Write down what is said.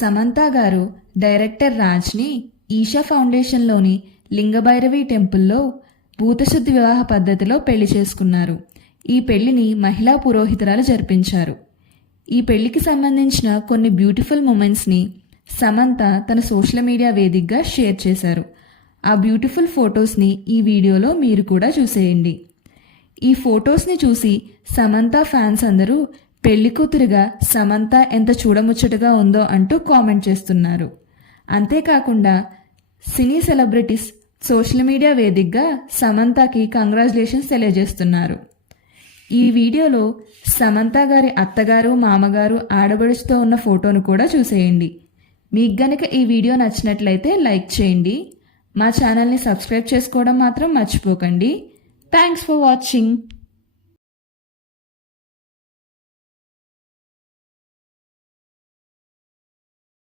సమంత గారు డైరెక్టర్ రాజ్ని ఈషా ఫౌండేషన్లోని లింగభైరవి టెంపుల్లో భూతశుద్ధి వివాహ పద్ధతిలో పెళ్ళి చేసుకున్నారు. ఈ పెళ్ళిని మహిళా పురోహితురాలు జరిపించారు. ఈ పెళ్ళికి సంబంధించిన కొన్ని బ్యూటిఫుల్ మూమెంట్స్ని సమంత తన సోషల్ మీడియా వేదికగా షేర్ చేశారు. ఆ బ్యూటిఫుల్ ఫొటోస్ని ఈ వీడియోలో మీరు కూడా చూసేయండి. ఈ ఫొటోస్ని చూసి సమంత ఫ్యాన్స్ అందరూ పెళ్ళి కూతురుగా సమంత ఎంత చూడముచ్చటగా ఉందో అంటూ కామెంట్ చేస్తున్నారు. అంతేకాకుండా సినీ సెలబ్రిటీస్ సోషల్ మీడియా వేదికగా సమంతకి కంగ్రాచులేషన్స్ తెలియజేస్తున్నారు. ఈ వీడియోలో సమంత గారి అత్తగారు మామగారు ఆడబడుచుతో ఉన్న ఫోటోను కూడా చూసేయండి. మీకు గనక ఈ వీడియో నచ్చినట్లయితే లైక్ చేయండి. మా ఛానల్ని సబ్స్క్రైబ్ చేసుకోవడం మాత్రం మర్చిపోకండి. Thanks for watching.